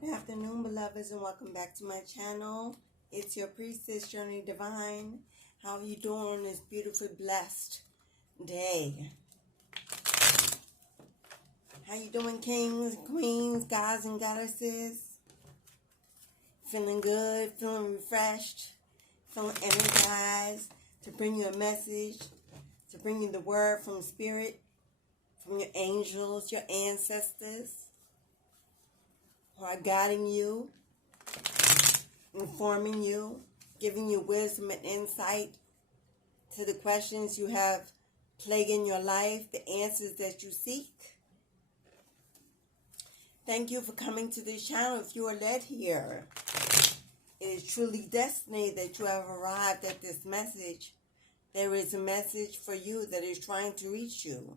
Good afternoon, beloveds, and welcome back to my channel. It's your priestess, Journey Divine. How are you doing on this beautifully blessed day? How you doing, kings, queens, gods, and goddesses? Feeling good, feeling refreshed, feeling energized to bring you a message, to bring you the word from Spirit, from your angels, your ancestors, who are guiding you, informing you, giving you wisdom and insight to the questions you have plaguing your life, the answers that you seek. Thank you for coming to this channel if you are led here. It is truly destiny that you have arrived at this message. There is a message for you that is trying to reach you.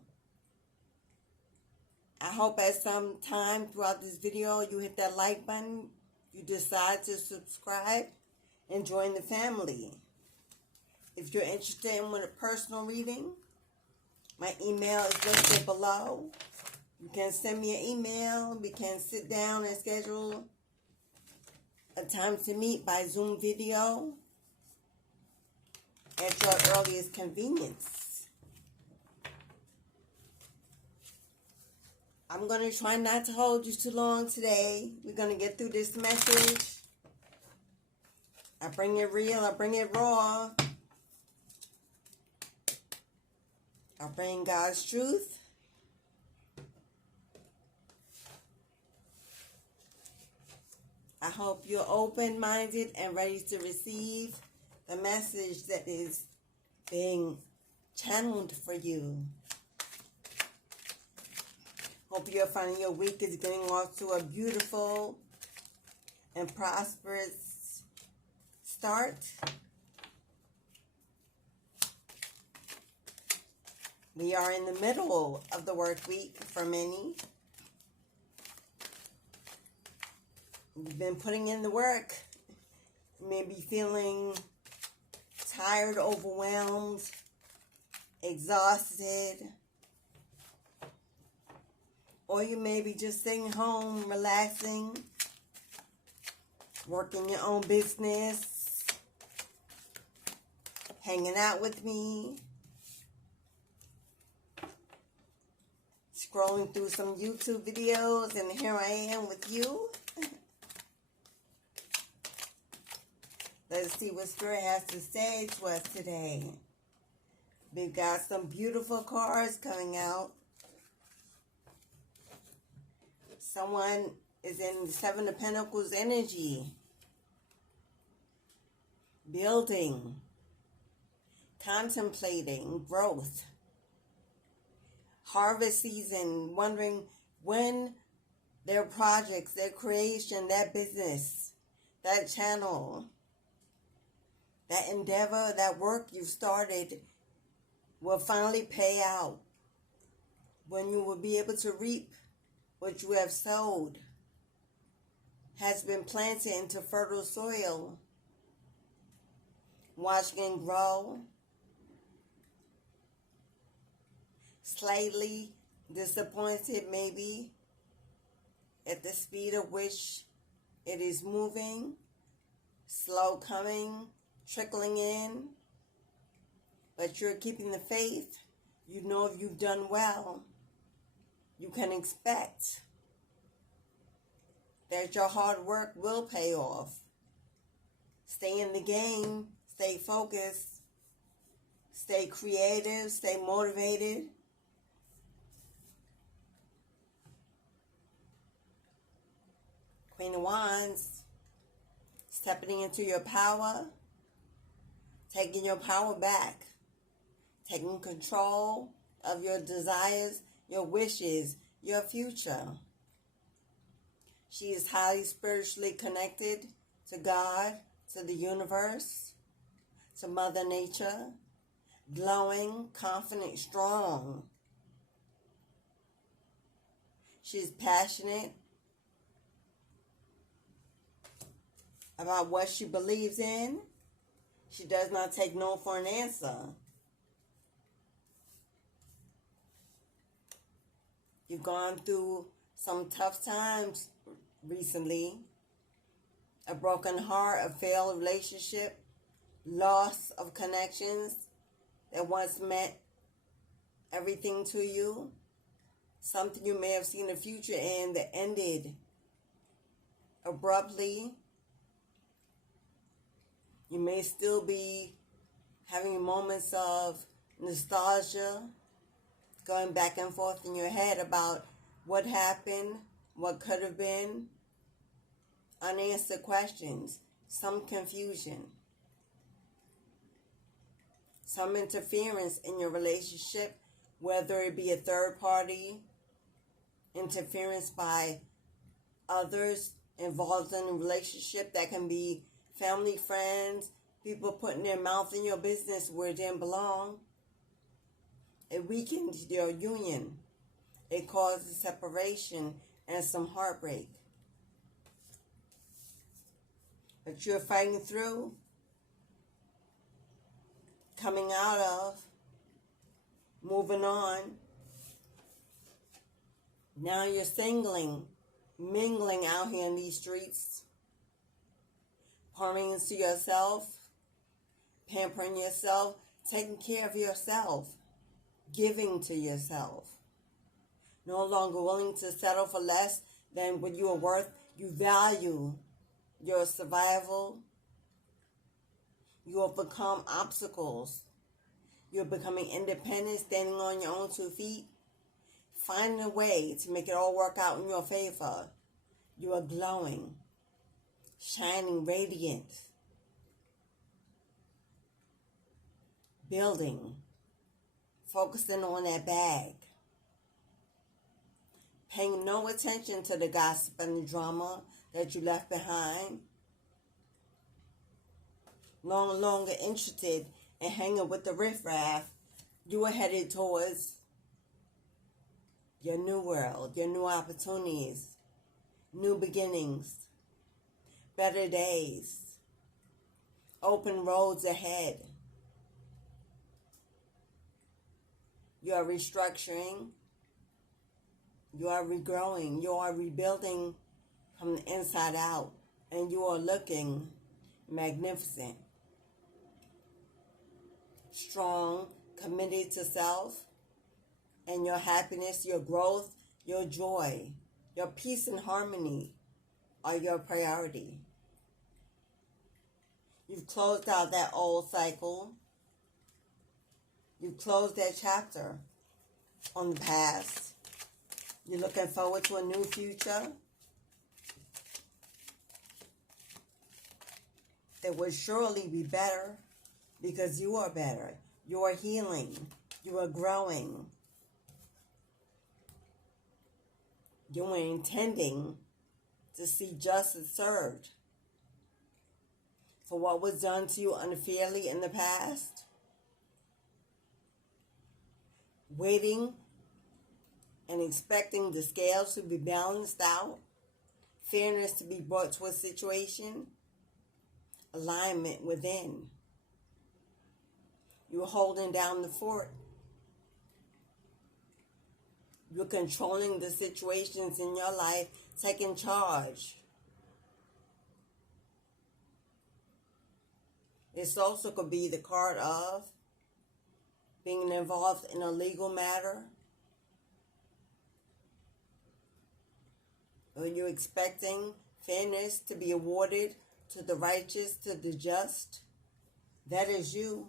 I hope at some time throughout this video you hit that like button, you decide to subscribe, and join the family. If you're interested in a personal reading, my email is listed below. You can send me an email. We can sit down and schedule a time to meet by Zoom video at your earliest convenience. I'm going to try not to hold you too long today. We're going to get through this message. I bring it real. I bring it raw. I bring God's truth. I hope you're open-minded and ready to receive the message that is being channeled for you. Hope you're finding your week is getting off to a beautiful and prosperous start. We are in the middle of the work week for many. You've been putting in the work. You may be feeling tired, overwhelmed, exhausted. Or you may be just sitting home, relaxing, working your own business, hanging out with me, scrolling through some YouTube videos, and here I am with you. Let's see what Spirit has to say to us today. We've got some beautiful cards coming out. Someone is in the Seven of Pentacles energy. Building. Contemplating growth. Harvest season. Wondering when their projects, their creation, that business, that channel, that endeavor, that work you started will finally pay out. When you will be able to reap what you have sowed, has been planted into fertile soil, watching it grow, slightly disappointed maybe at the speed of which it is moving, slow coming, trickling in, but you're keeping the faith. You know if you've done well, you can expect that your hard work will pay off. Stay in the game, stay focused, stay creative, stay motivated. Queen of Wands, stepping into your power, taking your power back, taking control of your desires, your wishes, your future. She is highly spiritually connected to God, to the universe, to Mother Nature, glowing, confident, strong. She's passionate about what she believes in. She does not take no for an answer. You've gone through some tough times recently. A broken heart, a failed relationship, loss of connections that once meant everything to you. Something you may have seen a future in that ended abruptly. You may still be having moments of nostalgia, going back and forth in your head about what happened, what could have been, unanswered questions, some confusion, some interference in your relationship, whether it be a third party, interference by others involved in a relationship. That can be family, friends, people putting their mouth in your business where it didn't belong. It weakens your union. It causes separation and some heartbreak. But you're fighting through, coming out of, moving on. Now you're mingling out here in these streets, pouring into yourself, pampering yourself, taking care of yourself, giving to yourself. No longer willing to settle for less than what you are worth. You value your survival. You overcome obstacles. You're becoming independent, standing on your own 2 feet, finding a way to make it all work out in your favor. You are glowing, shining, radiant, building, focusing on that bag, paying no attention to the gossip and the drama that you left behind. No longer interested in hanging with the riffraff. You are headed towards your new world, your new opportunities, new beginnings, better days, open roads ahead. You are restructuring. You are regrowing. You are rebuilding from the inside out. And you are looking magnificent, strong, committed to self, and your happiness, your growth, your joy, your peace and harmony are your priority. You've closed out that old cycle. You've closed that chapter on the past. You're looking forward to a new future that will surely be better because you are better. You are healing. You are growing. You are intending to see justice served for what was done to you unfairly in the past. Waiting and expecting the scales to be balanced out, fairness to be brought to a situation, alignment within. You're holding down the fort. You're controlling the situations in your life, taking charge. This also could be the card of being involved in a legal matter. Are you expecting fairness to be awarded to the righteous, to the just? That is you,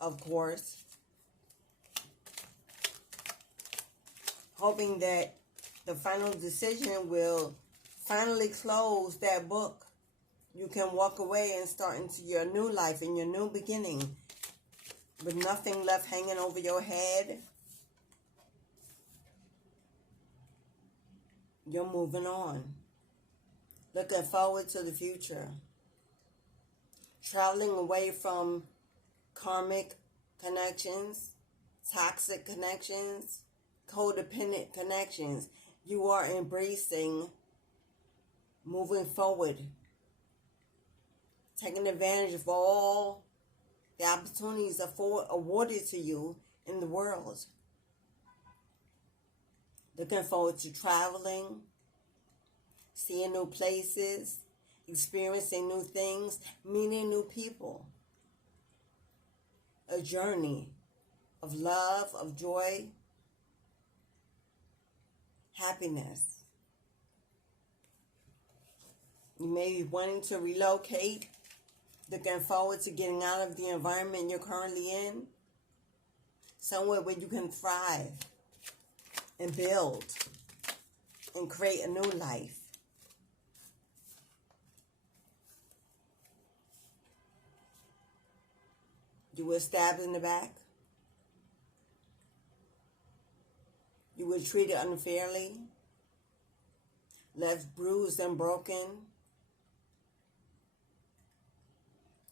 of course. Hoping that the final decision will finally close that book. You can walk away and start into your new life and your new beginning with nothing left hanging over your head. You're moving on. Looking forward to the future. Traveling away from karmic connections, toxic connections, codependent connections. You are embracing moving forward, taking advantage of all the opportunities awarded to you in the world. Looking forward to traveling, seeing new places, experiencing new things, meeting new people. A journey of love, of joy, happiness. You may be wanting to relocate, looking forward to getting out of the environment you're currently in, somewhere where you can thrive and build and create a new life. You were stabbed in the back. You were treated unfairly, left bruised and broken.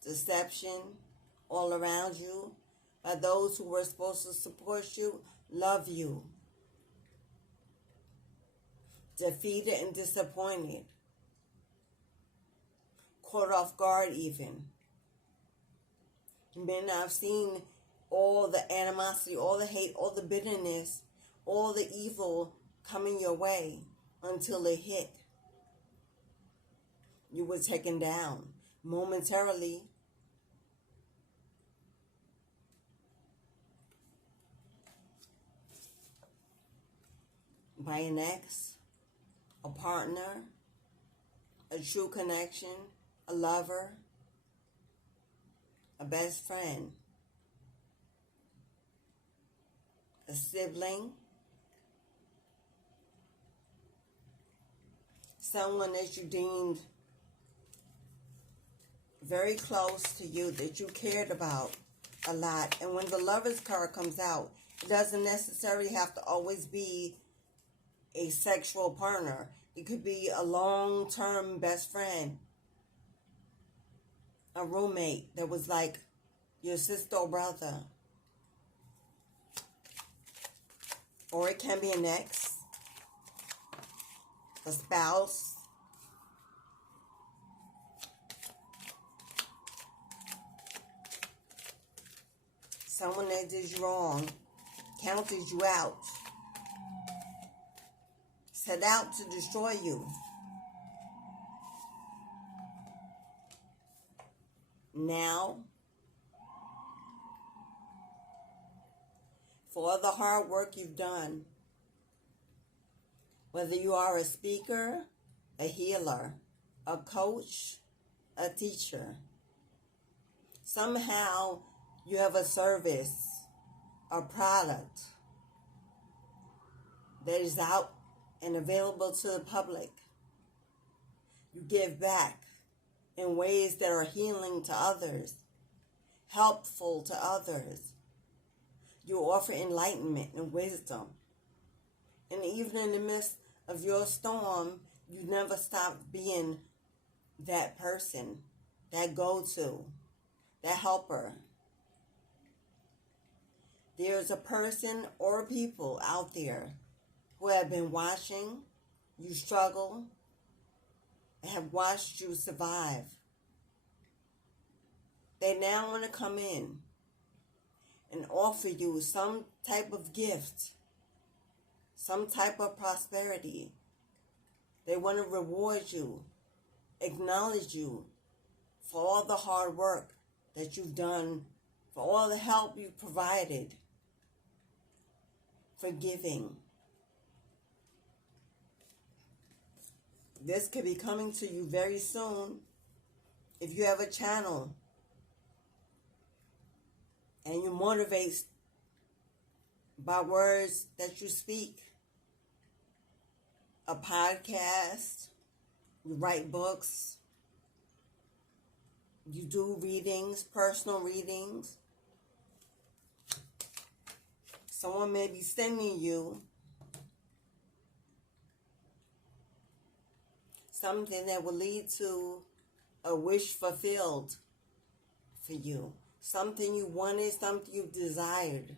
Deception all around you by those who were supposed to support you, love you. Defeated and disappointed. Caught off guard even. You may not have seen all the animosity, all the hate, all the bitterness, all the evil coming your way until it hit. You were taken down momentarily. By an ex, a partner, a true connection, a lover, a best friend, a sibling, someone that you deemed very close to you, that you cared about a lot. And when the Lover's card comes out, it doesn't necessarily have to always be a sexual partner. It could be a long-term best friend, a roommate that was like your sister or brother. Or it can be an ex, a spouse, someone that did you wrong, counted you out, set out to destroy you. Now, for all the hard work you've done, whether you are a speaker, a healer, a coach, a teacher, somehow you have a service, a product that is out and available to the public. You give back in ways that are healing to others, helpful to others. You offer enlightenment and wisdom. And even in the midst of your storm, you never stop being that person, that go-to, that helper. There's a person or people out there who have been watching you struggle and have watched you survive. They now want to come in and offer you some type of gift, some type of prosperity. They want to reward you, acknowledge you for all the hard work that you've done, for all the help you've provided, for giving. This could be coming to you very soon if you have a channel and you motivate by words that you speak, a podcast, you write books, you do readings, personal readings. Someone may be sending you something that will lead to a wish fulfilled for you. Something you wanted, something you desired.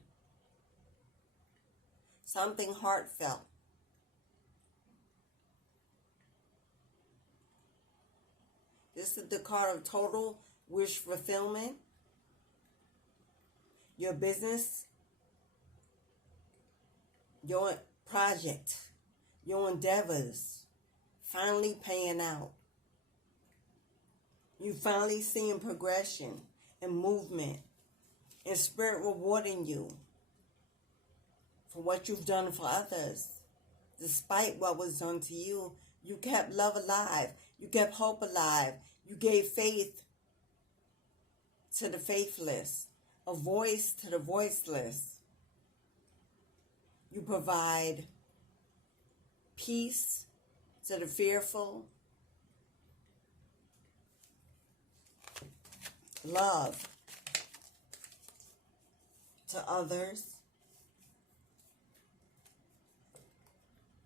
Something heartfelt. This is the card of total wish fulfillment. Your business, your project, your endeavors, finally paying out. You finally seeing progression and movement, and Spirit rewarding you for what you've done for others. Despite what was done to you, you kept love alive. You kept hope alive. You gave faith to the faithless, a voice to the voiceless. You provide peace to the fearful, love to others,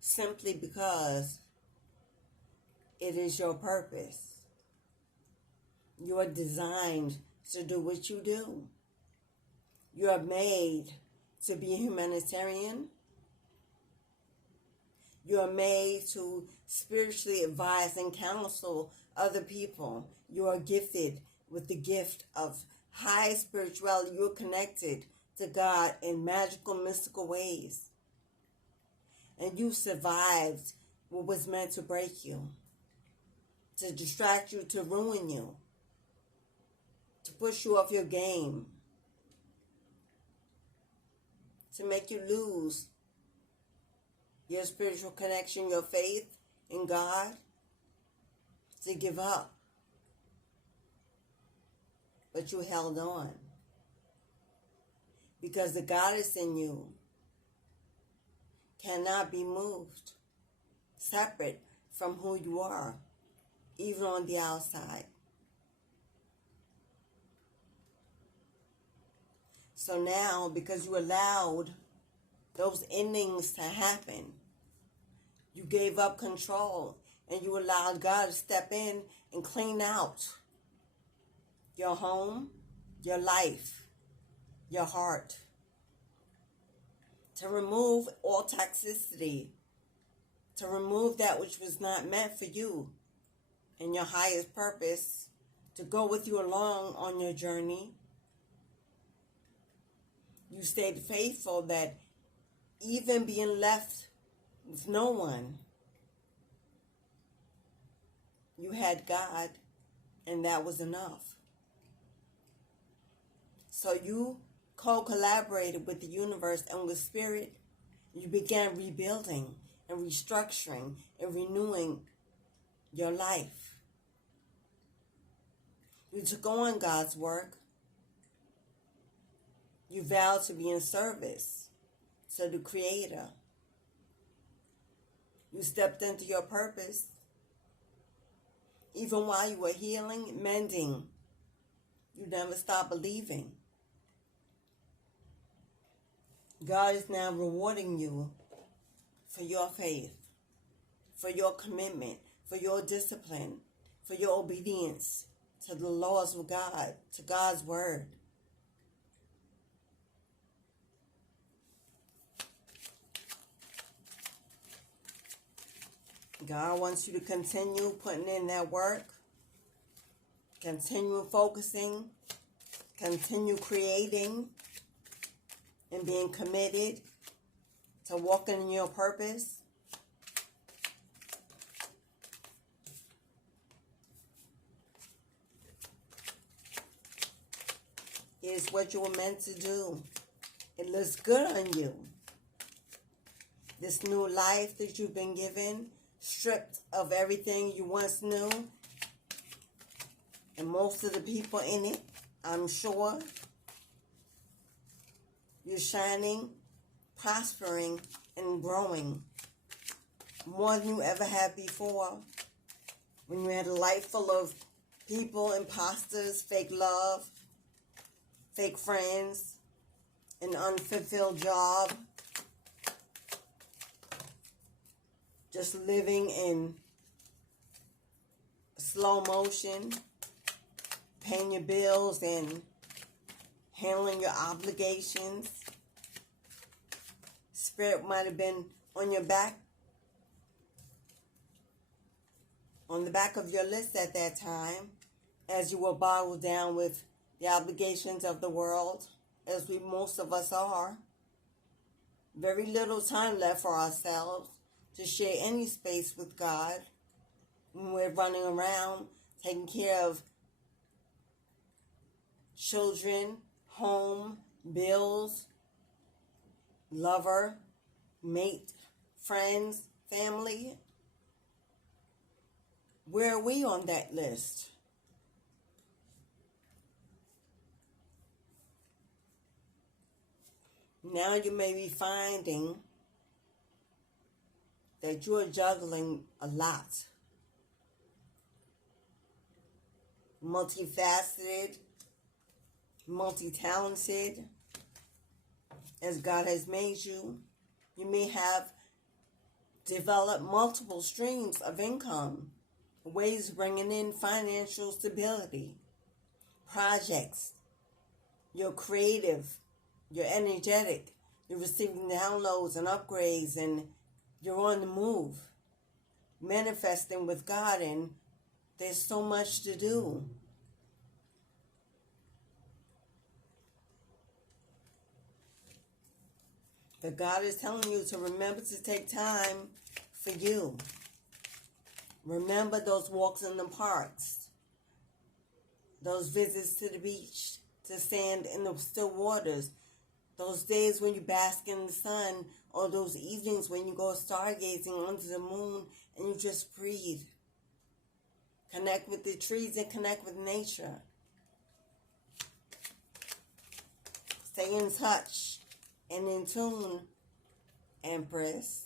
simply because it is your purpose. You are designed to do what you do. You are made to be a humanitarian. You are made to spiritually advise and counsel other people. You are gifted with the gift of high spirituality. You are connected to God in magical, mystical ways. And you survived what was meant to break you, to distract you, to ruin you, to push you off your game, to make you lose your spiritual connection, your faith in God, to give up. But you held on. Because the goddess in you cannot be moved, separate from who you are, even on the outside. So now, because you allowed those endings to happen, you gave up control and you allowed God to step in and clean out your home, your life, your heart, to remove all toxicity, to remove that which was not meant for you and your highest purpose, to go with you along on your journey. You stayed faithful that even being left with no one, you had God, and that was enough. So you co-collaborated with the universe and with Spirit. You began rebuilding and restructuring and renewing your life. You took on God's work. You vowed to be in service to the Creator. You stepped into your purpose. Even while you were healing, mending, you never stopped believing. God is now rewarding you for your faith, for your commitment, for your discipline, for your obedience to the laws of God, to God's word. God wants you to continue putting in that work, continue focusing, continue creating, and being committed to walking in your purpose. It's what you were meant to do. It looks good on you. This new life that you've been given, stripped of everything you once knew, and most of the people in it, I'm sure. You're shining, prospering, and growing more than you ever had before. When you had a life full of people, imposters, fake love, fake friends, an unfulfilled job, just living in slow motion, paying your bills and handling your obligations. Spirit might have been on your back, on the back of your list at that time, as you were boggled down with the obligations of the world, as most of us are. Very little time left for ourselves to share any space with God, when we're running around taking care of children, home, bills, lover, mate, friends, family. Where are we on that list? Now you may be finding that you're juggling a lot. Multifaceted, multi-talented, as God has made you. You may have developed multiple streams of income, ways bringing in financial stability, projects. You're creative, you're energetic, you're receiving downloads and upgrades, and you're on the move, manifesting with God, and there's so much to do. But God is telling you to remember to take time for you. Remember those walks in the parks, those visits to the beach, to stand in the still waters, those days when you bask in the sun, or those evenings when you go stargazing under the moon and you just breathe. Connect with the trees and connect with nature. Stay in touch and in tune, Empress.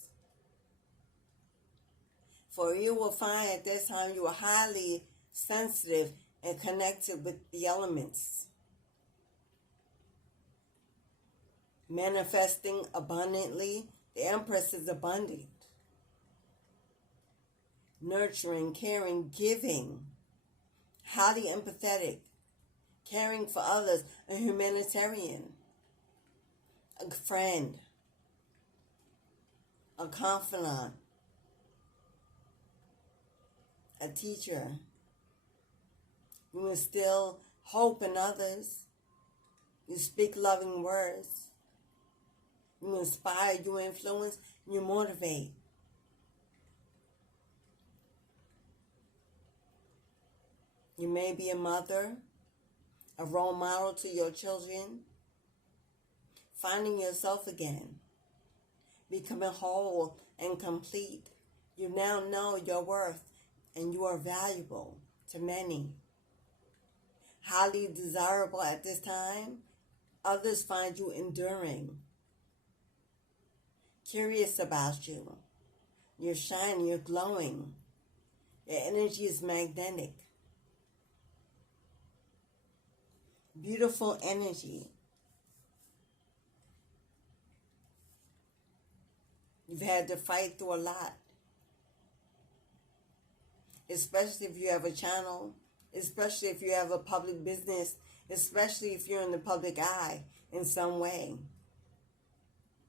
For you will find at this time you are highly sensitive and connected with the elements. Manifesting abundantly, the Empress is abundant. Nurturing, caring, giving, highly empathetic, caring for others, a humanitarian, a friend, a confidant, a teacher. You instill hope in others. You speak loving words. You inspire, you influence, you motivate. You may be a mother, a role model to your children, finding yourself again, becoming whole and complete. You now know your worth and you are valuable to many. Highly desirable at this time, others find you enduring, curious about you. You're shining, you're glowing. Your energy is magnetic. Beautiful energy. You've had to fight through a lot. Especially if you have a channel, especially if you have a public business, especially if you're in the public eye in some way,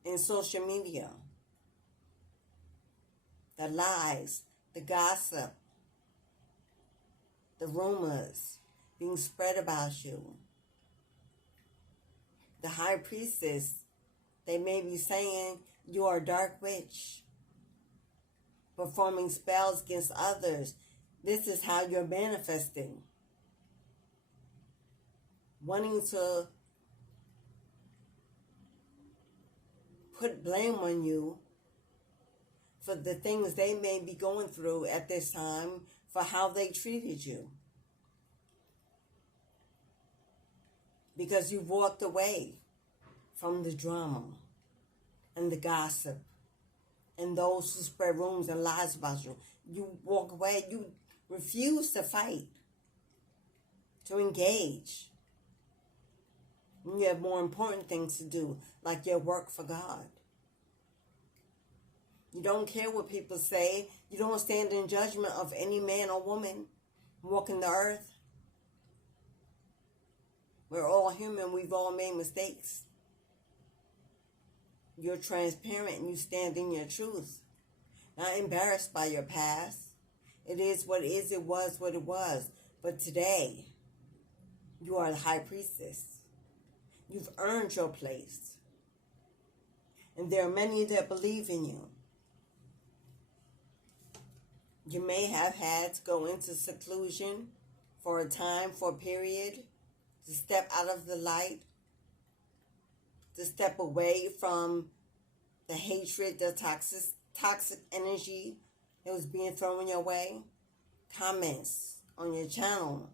in social media. The lies, the gossip, the rumors being spread about you. The high priestess, they may be saying you are a dark witch, performing spells against others. This is how you're manifesting. Wanting to put blame on you for the things they may be going through at this time, for how they treated you. Because you walked away from the drama and the gossip and those who spread rumors and lies about you. You walk away. You refuse to fight, to engage. You have more important things to do, like your work for God. You don't care what people say. You don't stand in judgment of any man or woman walking the earth. We're all human. We've all made mistakes. You're transparent and you stand in your truth. Not embarrassed by your past. It is what it is. It was what it was. But today, you are the high priestess. You've earned your place. And there are many that believe in you. You may have had to go into seclusion for a time, for a period, to step out of the light, to step away from the hatred, the toxic energy that was being thrown your way. Comments on your channel,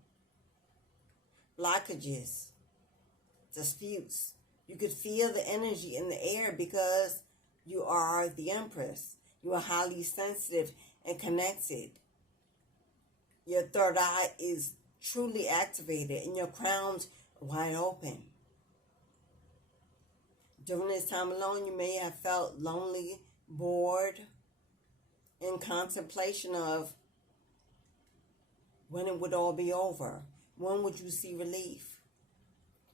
blockages, disputes. You could feel the energy in the air because you are the Empress. You are highly sensitive and connected. Your third eye is truly activated and your crown's wide open. During this time alone, you may have felt lonely, bored, in contemplation of when it would all be over. When would you see relief?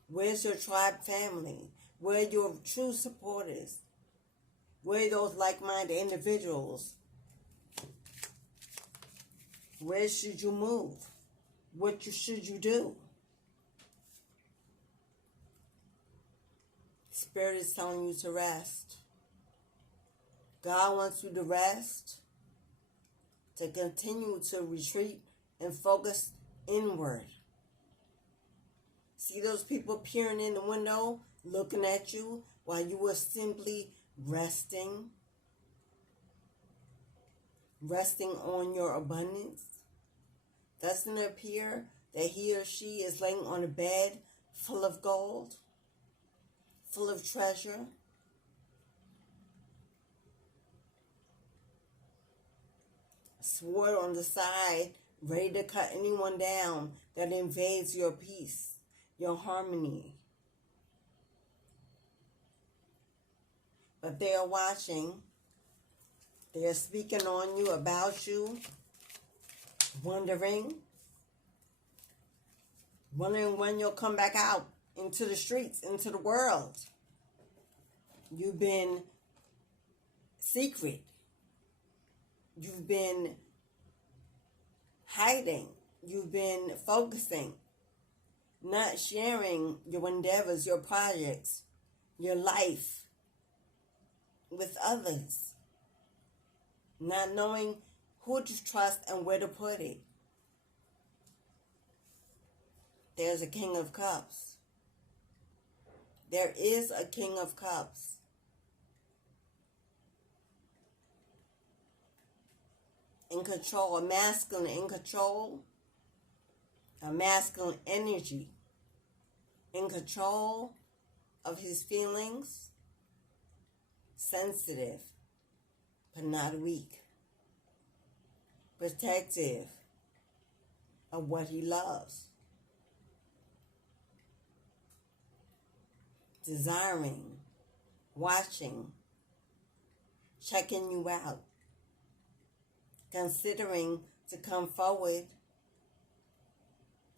Where's your tribe family? Where are your true supporters? Where are those like-minded individuals? Where should you move? What should you do? Spirit is telling you to rest. God wants you to rest, to continue to retreat and focus inward. See those people peering in the window, looking at you while you were simply resting? Resting on your abundance? Doesn't it appear that he or she is laying on a bed full of gold, full of treasure? Sword on the side, ready to cut anyone down that invades your peace, your harmony. But they are watching. They are speaking on you, about you, wondering when you'll come back out into the streets, into the world. You've been secret. You've been hiding. You've been focusing, not sharing your endeavors, your projects, your life with others. Not knowing who to trust and where to put it. There's a King of Cups. There is a King of Cups. In control, a masculine in control, a masculine energy in control of his feelings, sensitive but not weak, protective of what he loves, desiring, watching, checking you out, considering to come forward,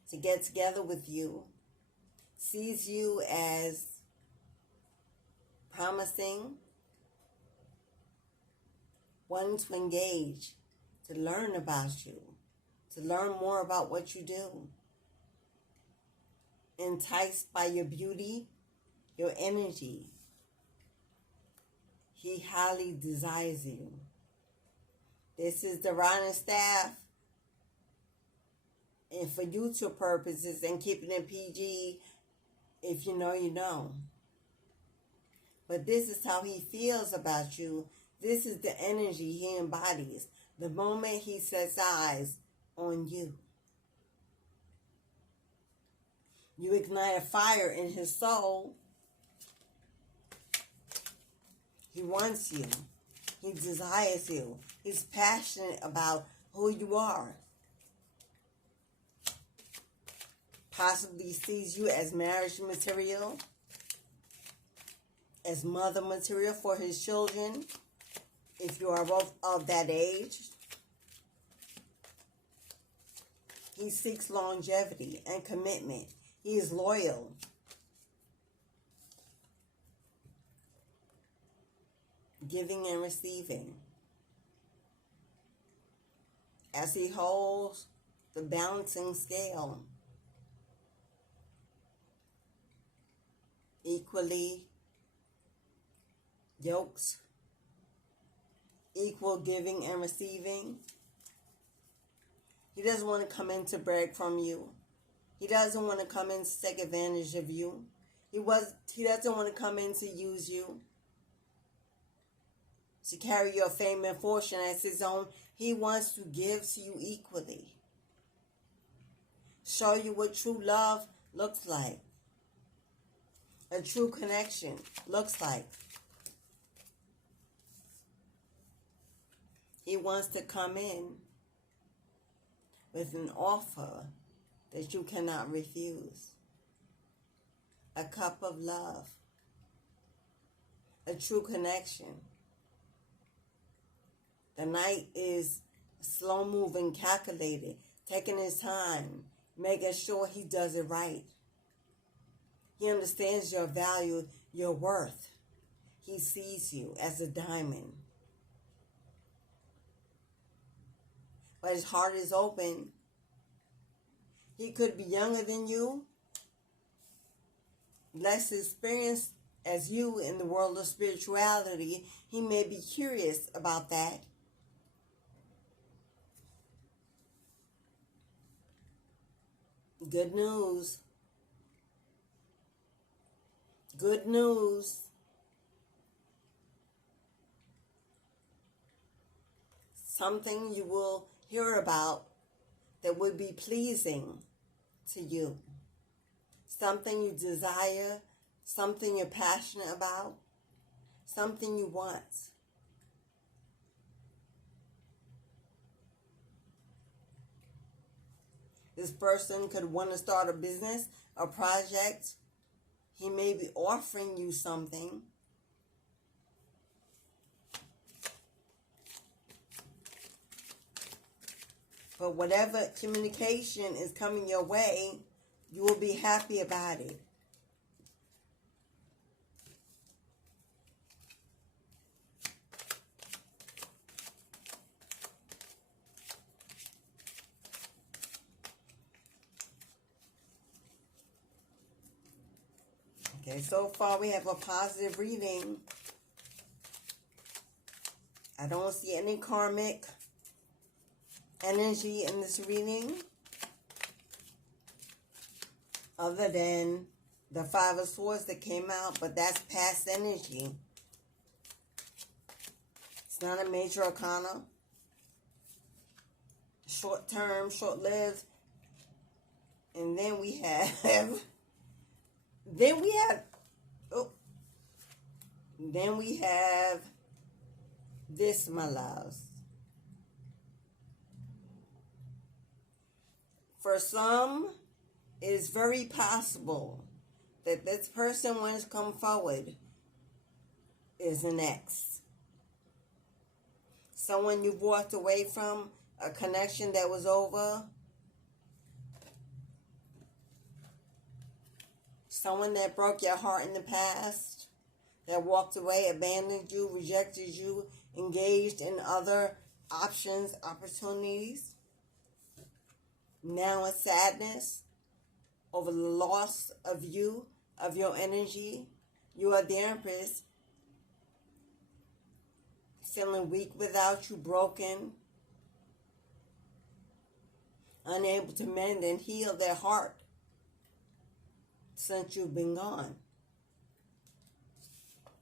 to get together with you, sees you as promising, wanting to engage, to learn about you, to learn more about what you do. Enticed by your beauty, your energy. He highly desires you. This is the rod and staff. And for YouTube purposes and keeping it PG, if you know, you know. But this is how he feels about you. This is the energy he embodies the moment he sets eyes on you. You ignite a fire in his soul. He wants you. He desires you. He's passionate about who you are. Possibly sees you as marriage material, as mother material for his children, if you are both of that age. He seeks longevity and commitment. He is loyal. Giving and receiving. As he holds the balancing scale, equally yokes, equal giving and receiving, He doesn't want to come in to brag from you. He doesn't want to come in to take advantage of you. He doesn't want to come in to use you, to carry your fame and fortune as his own. He wants to give to you equally. Show you what true love looks like. A true connection looks like. He wants to come in with an offer that you cannot refuse. A cup of love. A true connection. The night is slow moving, calculated, taking his time, making sure he does it right. He understands your value, your worth. He sees you as a diamond. But his heart is open. He could be younger than you, less experienced as you in the world of spirituality. He may be curious about that. Good news. Good news. Something you will hear about that would be pleasing to you. Something you desire, something you're passionate about, something you want. This person could want to start a business, a project. He may be offering you something. But whatever communication is coming your way, you will be happy about it. Okay, so far we have a positive reading. I don't see any karmic energy in this reading other than the Five of Swords that came out, but that's past energy. It's not a major arcana. Short term, short lived. And then we have Then we have this, my loves. For some, it is very possible that this person, when it's come forward, is an ex. Someone you've walked away from, a connection that was over. Someone that broke your heart in the past, that walked away, abandoned you, rejected you, engaged in other options, opportunities. Now it's sadness over the loss of you, of your energy. You are the Empress, feeling weak without you, broken, unable to mend and heal their heart since you've been gone.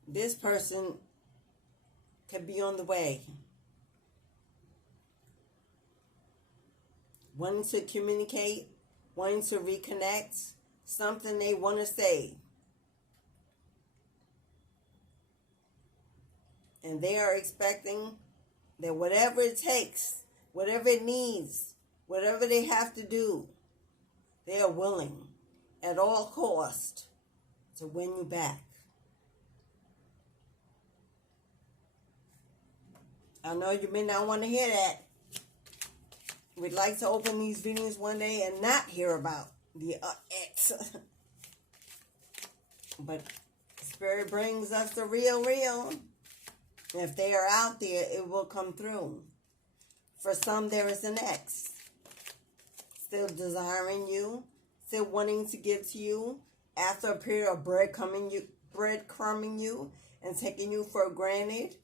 This person could be on the way, wanting to communicate, wanting to reconnect, something they want to say. And they are expecting that whatever it takes, whatever it needs, whatever they have to do, they are willing at all cost to win you back. I know you may not want to hear that. We'd like to open these videos one day and not hear about the ex. But Spirit brings us the real. If they are out there, it will come through. For some, there is an ex. Still desiring you, still wanting to give to you after a period of breadcrumbing you and taking you for granted.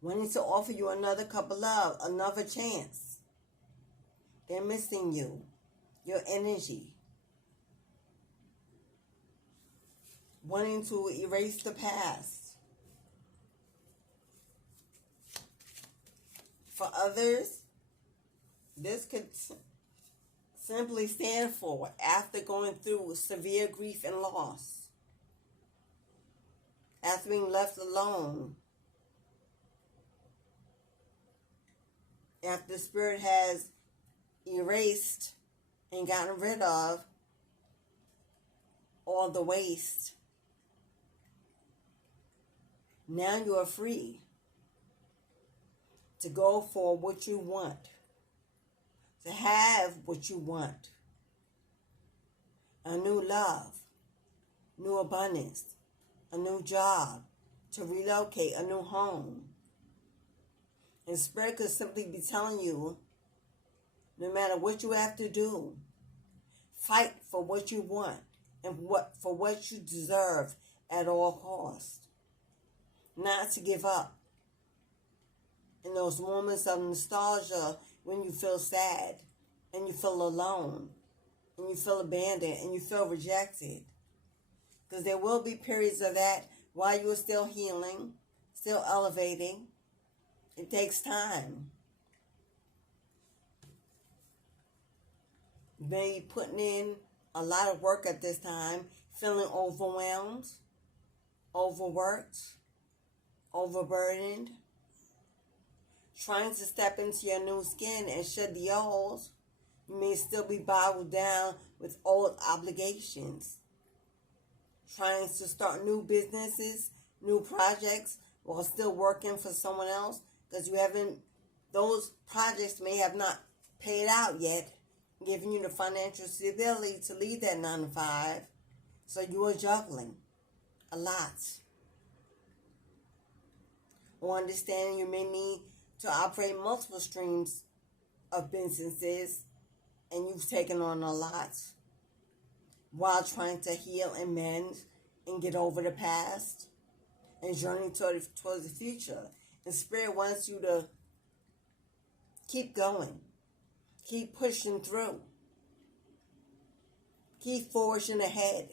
Wanting to offer you another cup of love, another chance. They're missing you, your energy, wanting to erase the past. For others, this could simply stand for after going through severe grief and loss, after being left alone, after the spirit has erased and gotten rid of all the waste. Now you are free to go for what you want, to have what you want. A new love, new abundance, a new job, to relocate, a new home. And Spirit could simply be telling you, no matter what you have to do, fight for what you want and for what you deserve at all costs. Not to give up. In those moments of nostalgia when you feel sad and you feel alone and you feel abandoned and you feel rejected. Because there will be periods of that while you are still healing, still elevating. It takes time. You may be putting in a lot of work at this time, feeling overwhelmed, overworked, overburdened, trying to step into your new skin and shed the old. You may still be boggled down with old obligations, trying to start new businesses, new projects, while still working for someone else, because those projects may have not paid out yet, giving you the financial stability to leave that 9 to 5. So you are juggling a lot. Or understanding you may need to operate multiple streams of businesses, and you've taken on a lot while trying to heal and mend and get over the past and journey towards the future. And Spirit wants you to keep going, keep pushing through, keep forging ahead,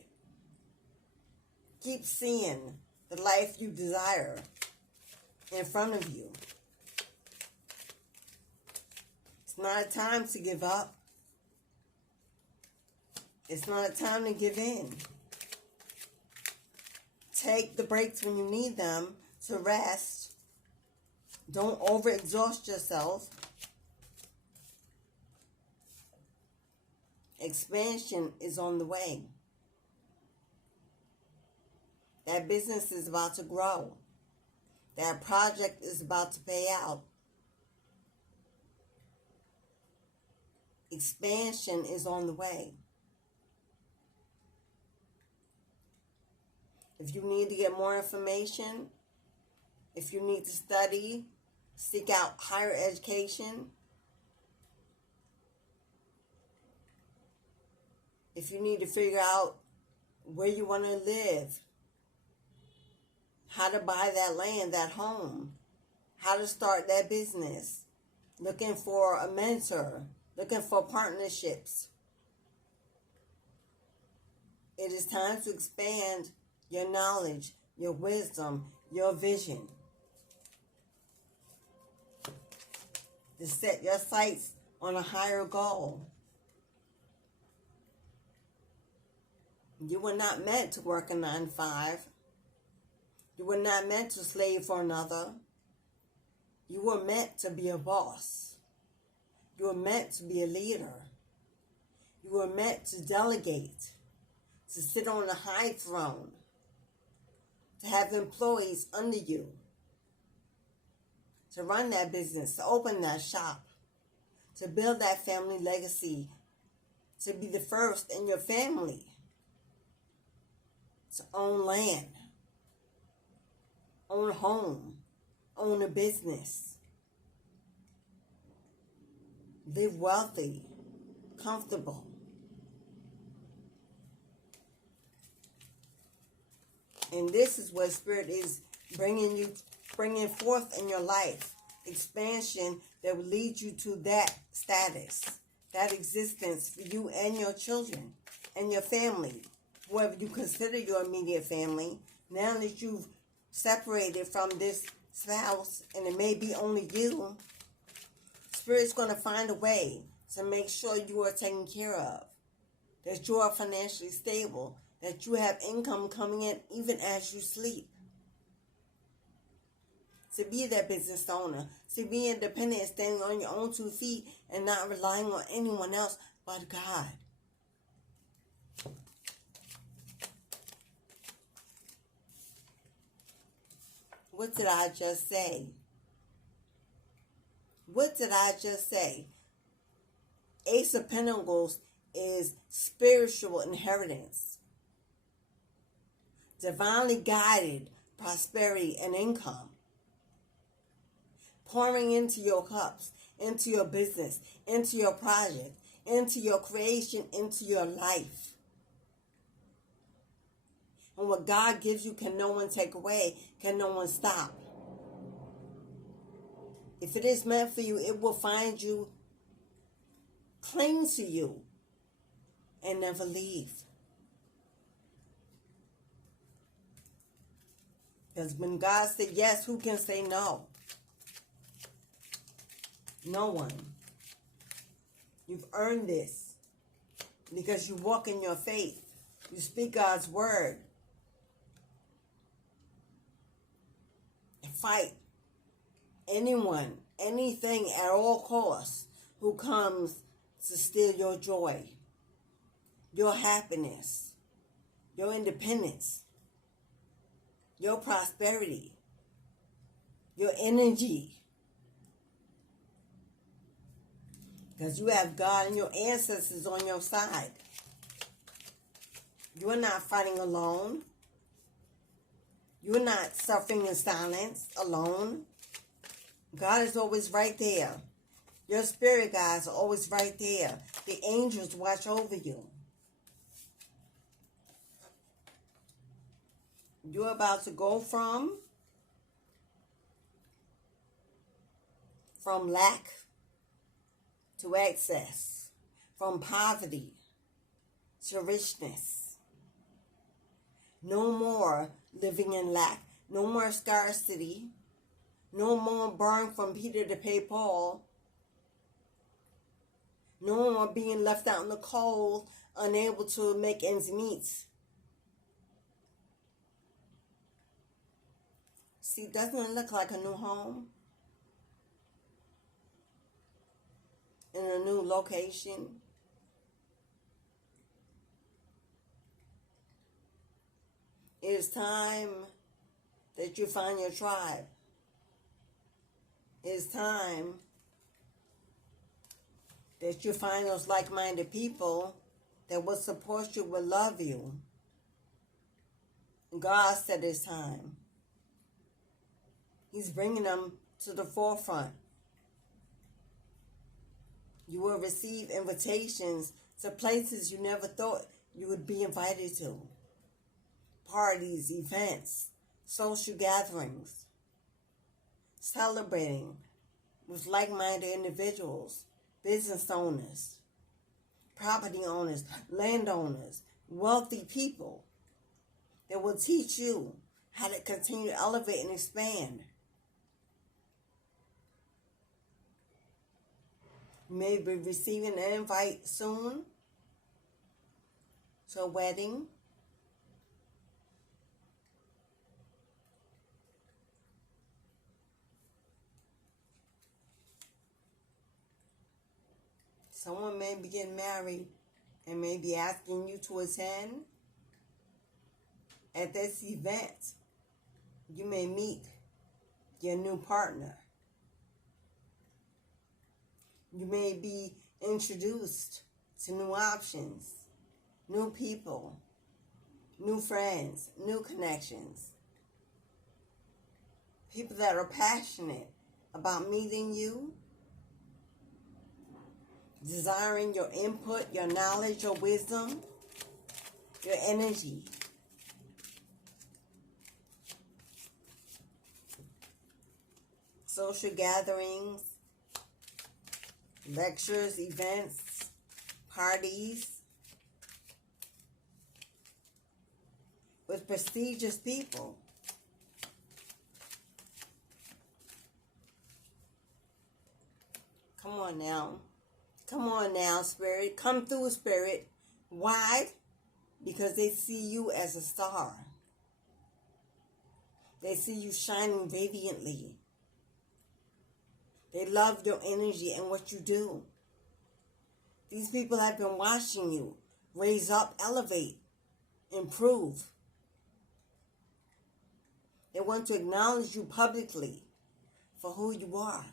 keep seeing the life you desire in front of you. It's not a time to give up. It's not a time to give in. Take the breaks when you need them to rest. Don't overexhaust yourself. Expansion is on the way. That business is about to grow. That project is about to pay out. Expansion is on the way. If you need to get more information, if you need to study, seek out higher education, if you need to figure out where you want to live, how to buy that land, that home, how to start that business, looking for a mentor, looking for partnerships. It is time to expand your knowledge, your wisdom, your vision. To set your sights on a higher goal. You were not meant to work a 9 to 5. You were not meant to slave for another. You were meant to be a boss. You were meant to be a leader. You were meant to delegate, to sit on a high throne, to have employees under you, to run that business, to open that shop, to build that family legacy, to be the first in your family, to own land, own a home, own a business, live wealthy, comfortable. And this is what Spirit is bringing forth in your life. Expansion that will lead you to that status, that existence for you and your children and your family, whoever you consider your immediate family. Now that you've separated from this spouse, and it may be only you, Spirit's going to find a way to make sure you are taken care of, that you are financially stable, that you have income coming in even as you sleep. To be that business owner, to be independent, standing on your own 2 feet and not relying on anyone else but God. What did I just say? What did I just say? Ace of Pentacles is spiritual inheritance, divinely guided prosperity and income, pouring into your cups, into your business, into your project, into your creation, into your life. And what God gives you can no one take away, can no one stop. If it is meant for you, it will find you, cling to you, and never leave. Because when God said yes, who can say no? No one. You've earned this because you walk in your faith. You speak God's word. And fight anyone, anything at all costs who comes to steal your joy, your happiness, your independence, your prosperity, your energy. Because you have God and your ancestors on your side. You're not fighting alone. You're not suffering in silence alone. God is always right there. Your spirit guides are always right there. The angels watch over you. You're about to go from lack to excess, from poverty to richness. No more living in lack, no more scarcity, no more borrowing from Peter to pay Paul, no more being left out in the cold, unable to make ends meet. See, doesn't it look like a new home? In a new location? It is time that you find your tribe. It is time that you find those like-minded people that will support you, will love you. God said it's time. He's bringing them to the forefront. You will receive invitations to places you never thought you would be invited to. Parties, events, social gatherings, celebrating with like-minded individuals, business owners, property owners, landowners, wealthy people that will teach you how to continue to elevate and expand. You may be receiving an invite soon to a wedding. Someone may be getting married and may be asking you to attend. At this event, you may meet your new partner. You may be introduced to new options, new people, new friends, new connections. People that are passionate about meeting you, desiring your input, your knowledge, your wisdom, your energy. Social gatherings, lectures, events, parties with prestigious people. Come on now. Come on now, Spirit. Come through, Spirit. Why? Because they see you as a star. They see you shining radiantly. They love your energy and what you do. These people have been watching you raise up, elevate, improve. They want to acknowledge you publicly for who you are.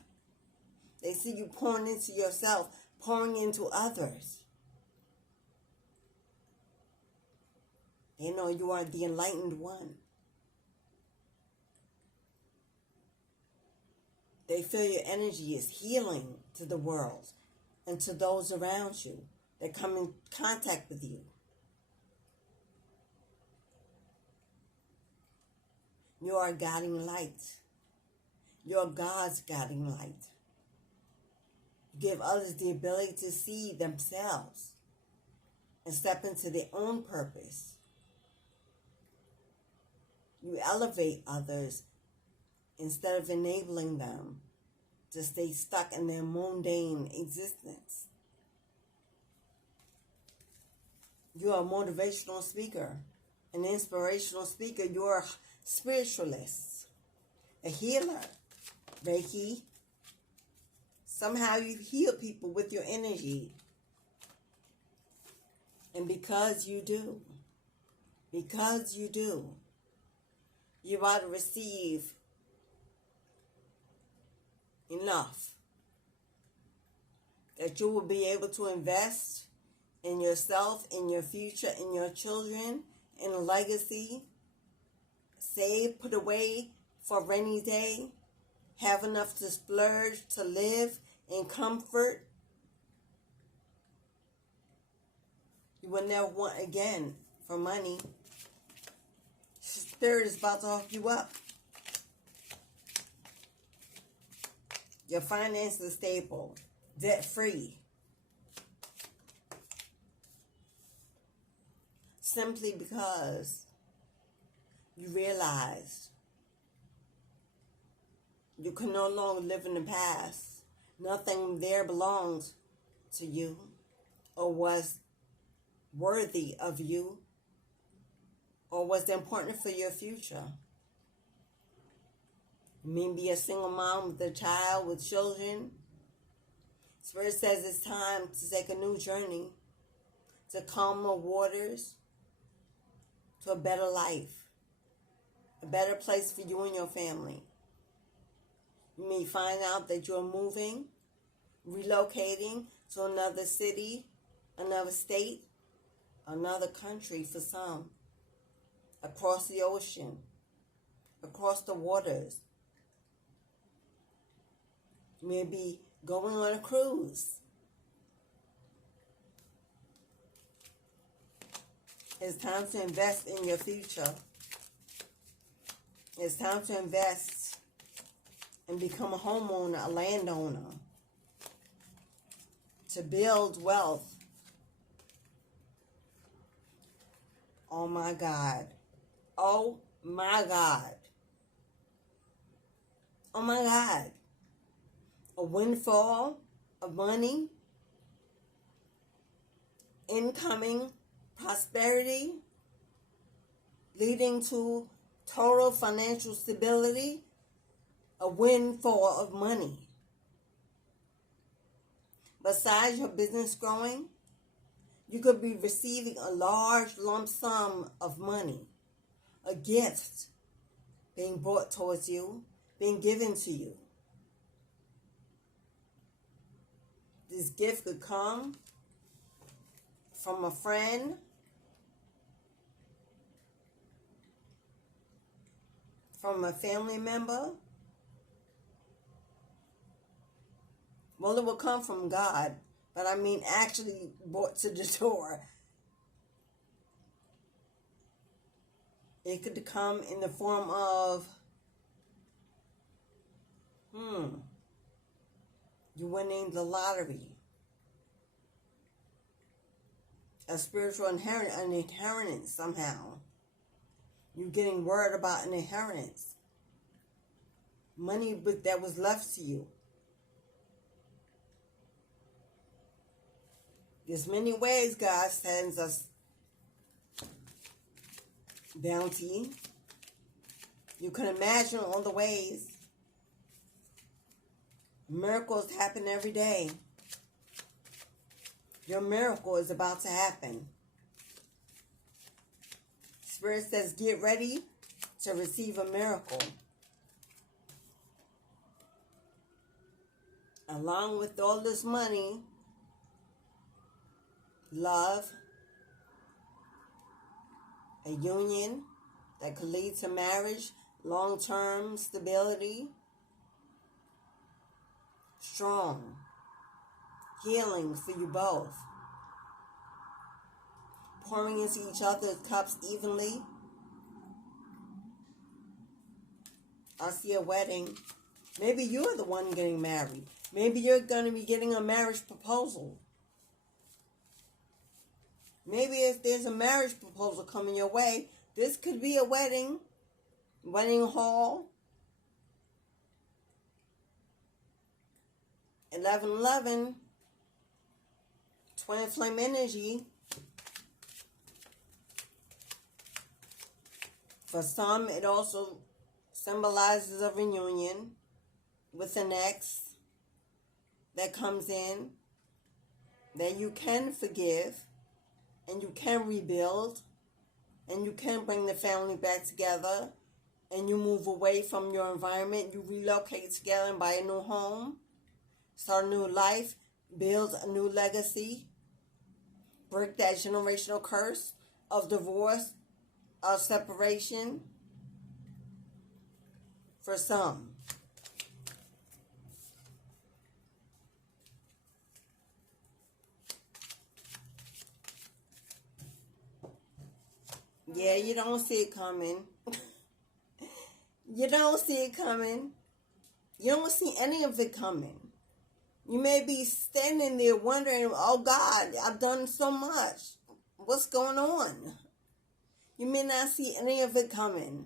They see you pouring into yourself, pouring into others. They know you are the enlightened one. They feel your energy is healing to the world and to those around you that come in contact with you. You are guiding light. You are God's guiding light. You give others the ability to see themselves and step into their own purpose. You elevate others instead of enabling them to stay stuck in their mundane existence. You are a motivational speaker, an inspirational speaker. You are a spiritualist, a healer, Reiki. Somehow you heal people with your energy. And because you do, you ought to receive enough that you will be able to invest in yourself, in your future, in your children, in a legacy, save, put away for a rainy day, have enough to splurge, to live in comfort. You will never want again for money. Spirit is about to hook you up. Your finances are stable, debt-free. Simply because you realize you can no longer live in the past. Nothing there belongs to you or was worthy of you or was important for your future. You may be a single mom with a child, with children. Spirit says it's time to take a new journey to calmer waters, to a better life, a better place for you and your family. You may find out that you're moving, relocating to another city, another state, another country for some, across the ocean, across the waters. You may be going on a cruise. It's time to invest in your future. It's time to invest and become a homeowner, a landowner, to build wealth. Oh my God. Oh my God. Oh my God. A windfall of money, incoming prosperity, leading to total financial stability, a windfall of money. Besides your business growing, you could be receiving a large lump sum of money, a gift being brought towards you, being given to you. This gift could come from a friend, from a family member. Well, it will come from God, but I mean actually brought to the door. It could come in the form of You're winning the lottery. A spiritual inheritance somehow. You're getting word about an inheritance. Money that was left to you. There's many ways God sends us bounty. You can imagine all the ways. Miracles happen every day. Your miracle is about to happen. Spirit says, get ready to receive a miracle. Along with all this money, love, a union that could lead to marriage, long-term stability, strong, healing for you both, pouring into each other's cups evenly. I see a wedding. Maybe you're the one getting married. Maybe you're going to be getting a marriage proposal. Maybe if there's a marriage proposal coming your way, this could be a wedding hall. 1111, twin flame energy. For some, it also symbolizes a reunion with an ex that comes in, that you can forgive, and you can rebuild, and you can bring the family back together, and you move away from your environment, you relocate together and buy a new home, start a new life, build a new legacy, break that generational curse of divorce, of separation. For some. Yeah, you don't see it coming. You don't see it coming. You don't see any of it coming. You may be standing there wondering, oh God, I've done so much. What's going on? You may not see any of it coming.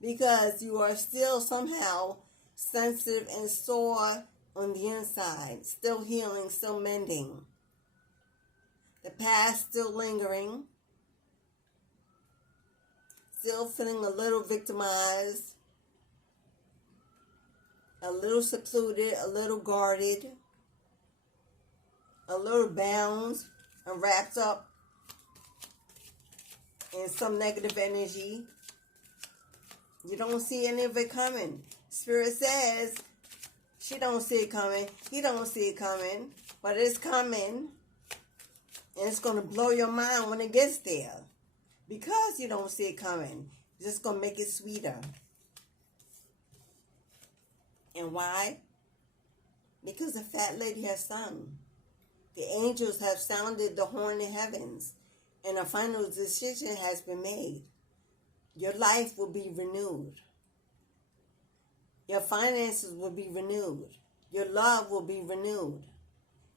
Because you are still somehow sensitive and sore on the inside. Still healing, still mending. The past still lingering. Still feeling a little victimized, a little secluded, a little guarded, a little bound and wrapped up in some negative energy. You don't see any of it coming. Spirit says she don't see it coming. He don't see it coming, but it's coming, and it's going to blow your mind when it gets there. Because you don't see it coming, it's just going to make it sweeter. And why? Because the fat lady has sung. The angels have sounded the horn in heavens, and a final decision has been made. Your life will be renewed. Your finances will be renewed. Your love will be renewed.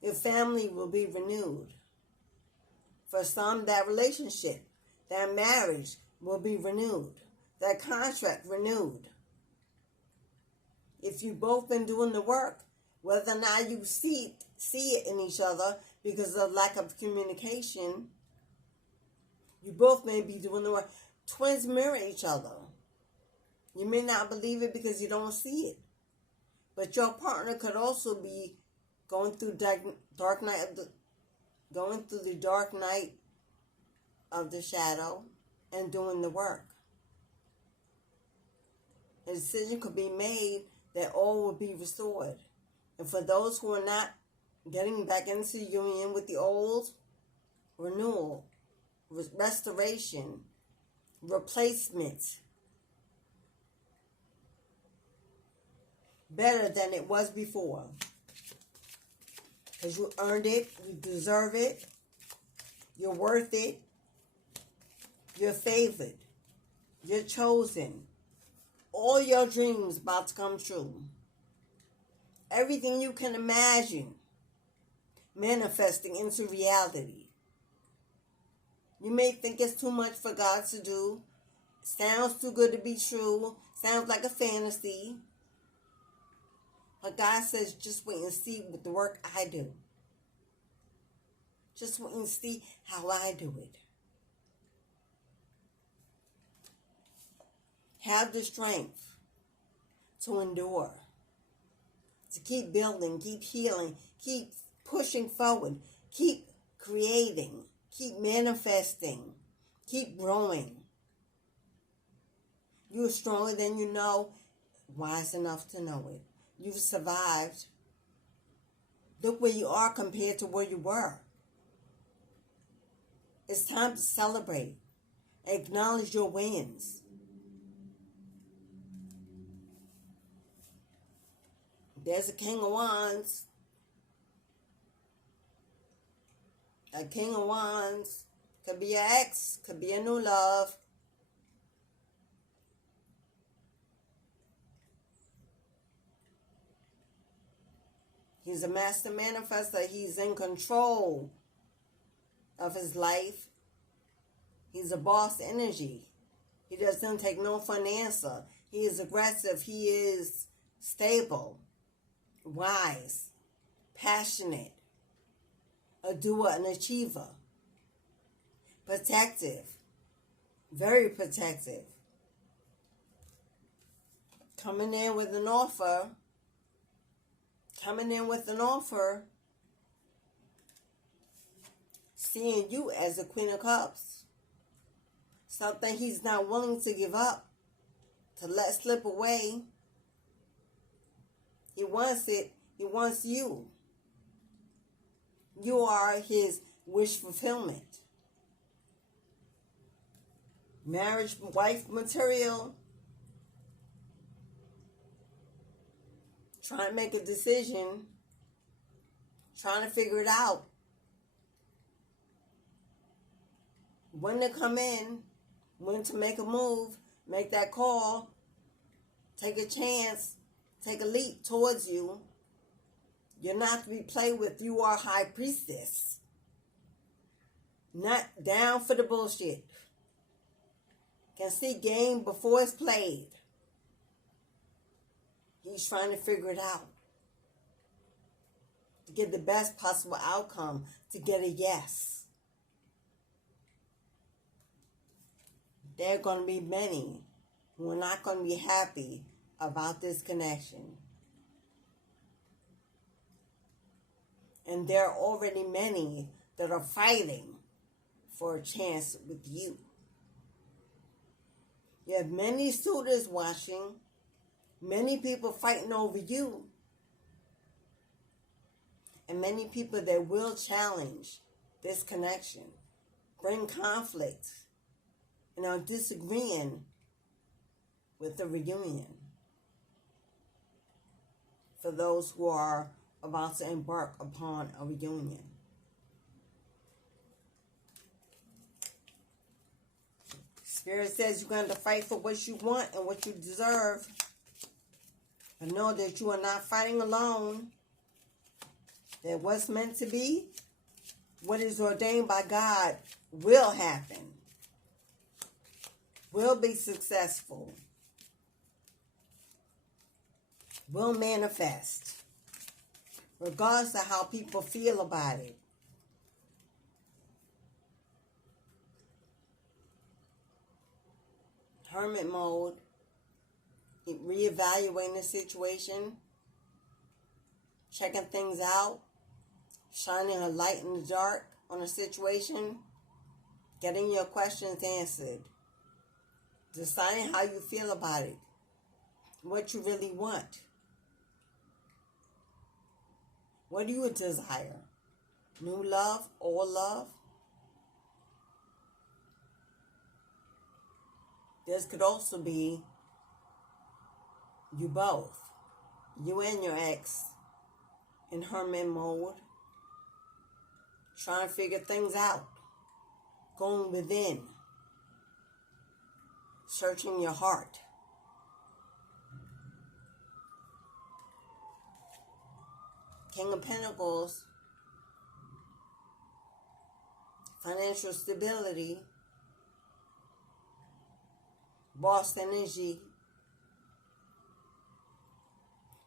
Your family will be renewed. For some, that relationship, that marriage will be renewed. That contract renewed. If you've both been doing the work, whether or not you see it in each other because of lack of communication, you both may be doing the work. Twins mirror each other. You may not believe it because you don't see it. But your partner could also be going through the dark night of the shadow and doing the work. A decision could be made that all will be restored. And for those who are not getting back into union with the old, renewal, restoration, replacement, better than it was before. Because you earned it, you deserve it, you're worth it, you're favored, you're chosen. All your dreams about to come true. Everything you can imagine manifesting into reality. You may think it's too much for God to do. Sounds too good to be true. Sounds like a fantasy. But God says, just wait and see what the work I do. Just wait and see how I do it. Have the strength to endure, to keep building, keep healing, keep pushing forward, keep creating, keep manifesting, keep growing. You're stronger than you know, wise enough to know it. You've survived. Look where you are compared to where you were. It's time to celebrate. Acknowledge your wins. There's a King of Wands. A King of Wands. Could be an ex. Could be a new love. He's a master manifester. He's in control of his life. He's a boss energy. He doesn't take no for an answer. He is aggressive. He is stable, wise, passionate, a doer, an achiever, protective, very protective. Coming in with an offer. Seeing you as the Queen of Cups. Something he's not willing to give up, to let slip away. He wants it. He wants you. You are his wish fulfillment. Marriage, wife material. Trying to make a decision. Trying to figure it out. When to come in. When to make a move. Make that call. Take a chance. Take a leap towards you. You're not to be played with. You are high priestess. Not down for the bullshit. Can see game before it's played. He's trying to figure it out. To get the best possible outcome. To get a yes. There are going to be many who are not going to be happy about this connection. And there are already many that are fighting for a chance with you. You have many suitors watching, many people fighting over you, and many people that will challenge this connection, bring conflict, and are disagreeing with the reunion. For those who are about to embark upon a reunion. Spirit says you're going to fight for what you want and what you deserve. And know that you are not fighting alone. That what's meant to be, what is ordained by God, will happen. Will be successful. Will manifest. Regardless of how people feel about it. Hermit mode. Reevaluating the situation. Checking things out. Shining a light in the dark on a situation. Getting your questions answered. Deciding how you feel about it. What you really want. What do you desire? New love, old love? This could also be you both. You and your ex in hermit mode. Trying to figure things out. Going within. Searching your heart. King of Pentacles, financial stability, boss energy,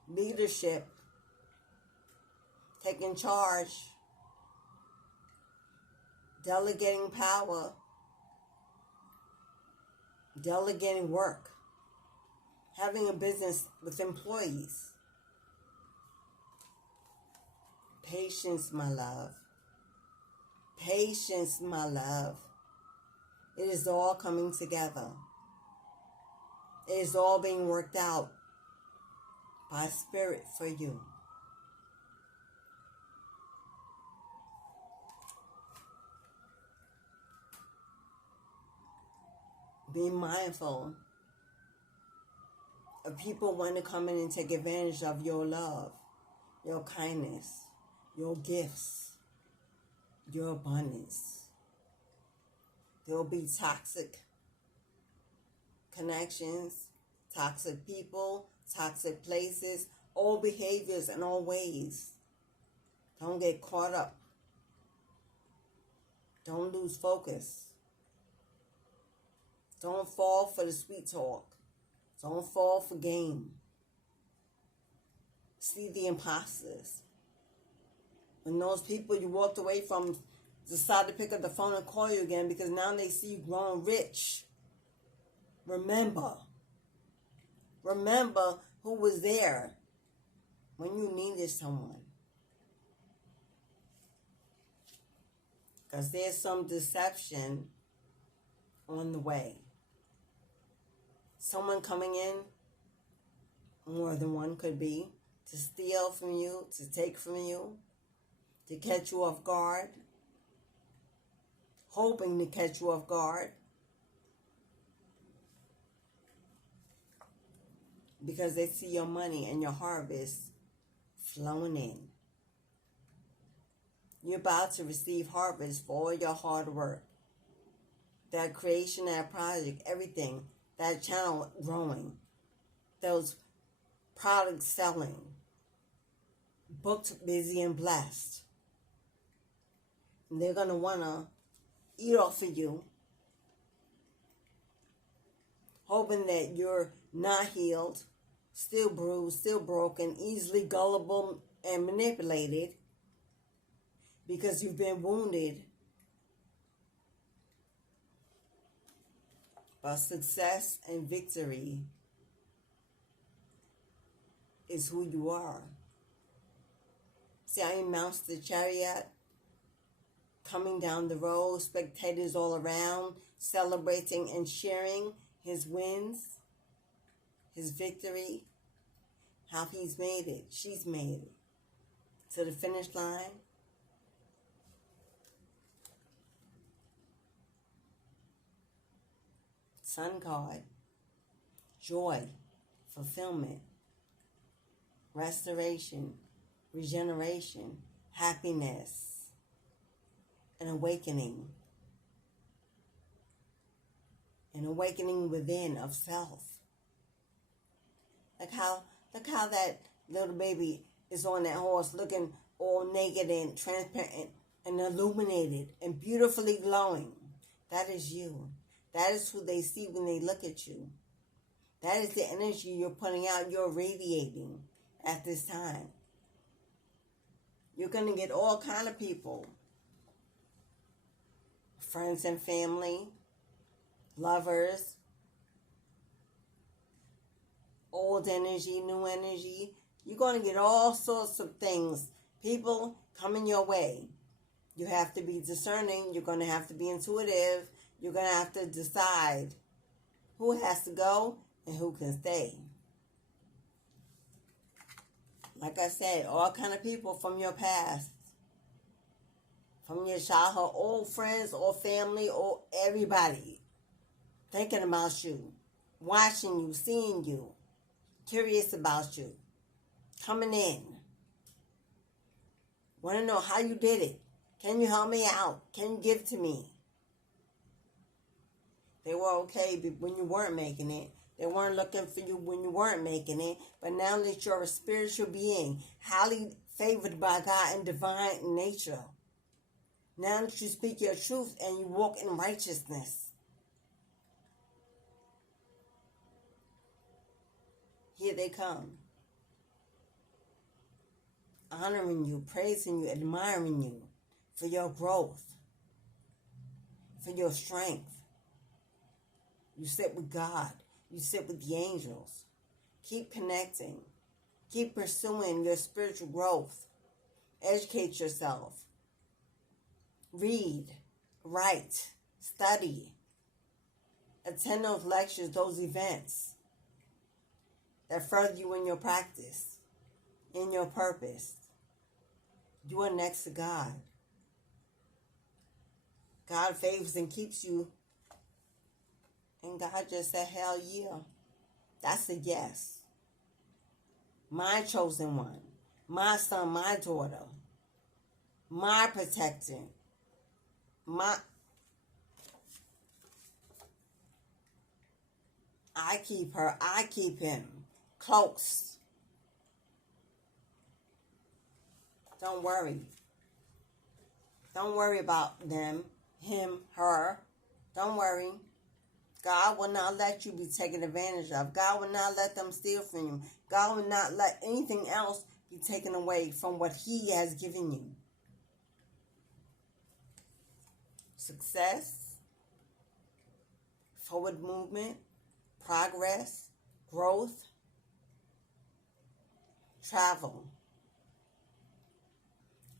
leadership, taking charge, delegating power, delegating work, having a business with employees. Patience, my love. Patience, my love. It is all coming together. It is all being worked out by Spirit for you. Be mindful of people wanting to come in and take advantage of your love, your kindness, your gifts, your abundance. There will be toxic connections, toxic people, toxic places, all behaviors and all ways. Don't get caught up. Don't lose focus. Don't fall for the sweet talk. Don't fall for game. See the imposters. When those people you walked away from decide to pick up the phone and call you again because now they see you growing rich. Remember who was there when you needed someone. Because there's some deception on the way. Someone coming in, more than one could be, to steal from you, to take from you, to catch you off guard, hoping to catch you off guard, because they see your money and your harvest flowing in. You're about to receive harvest for all your hard work. That creation, that project, everything, that channel growing, those products selling, booked, busy, and blessed. And they're going to want to eat off of you, hoping that you're not healed, still bruised, still broken, easily gullible and manipulated because you've been wounded. But success and victory is who you are. See how he mounts the chariot, coming down the road, spectators all around, celebrating and sharing his wins, his victory, how he's made it, she's made it to the finish line. Sun card, joy, fulfillment, restoration, regeneration, happiness, an awakening within of self. Look how that little baby is on that horse looking all naked and transparent and illuminated and beautifully glowing. That is you. That is who they see when they look at you. That is the energy you're putting out, you're radiating at this time. You're going to get all kind of people. Friends and family, lovers, old energy, new energy. You're going to get all sorts of things. People coming your way. You have to be discerning. You're going to have to be intuitive. You're going to have to decide who has to go and who can stay. Like I said, all kind of people from your past, from your childhood, old friends, or family, or everybody thinking about you, watching you, seeing you, curious about you, coming in. Want to know how you did it. Can you help me out? Can you give to me? They were okay when you weren't making it. They weren't looking for you when you weren't making it. But now that you're a spiritual being, highly favored by God and divine in nature. Now that you speak your truth and you walk in righteousness, here they come. Honoring you, praising you, admiring you for your growth, for your strength. You sit with God. You sit with the angels. Keep connecting. Keep pursuing your spiritual growth. Educate yourself. Read, write, study. Attend those lectures, those events that further you in your practice, in your purpose. You are next to God. God favors and keeps you. And God just said, hell yeah. That's a yes. My chosen one. My son, my daughter. My protector. I keep her. I keep him close. Don't worry. Don't worry about them, him, her. Don't worry. God will not let you be taken advantage of. God will not let them steal from you. God will not let anything else be taken away from what He has given you. Success, forward movement, progress, growth, travel,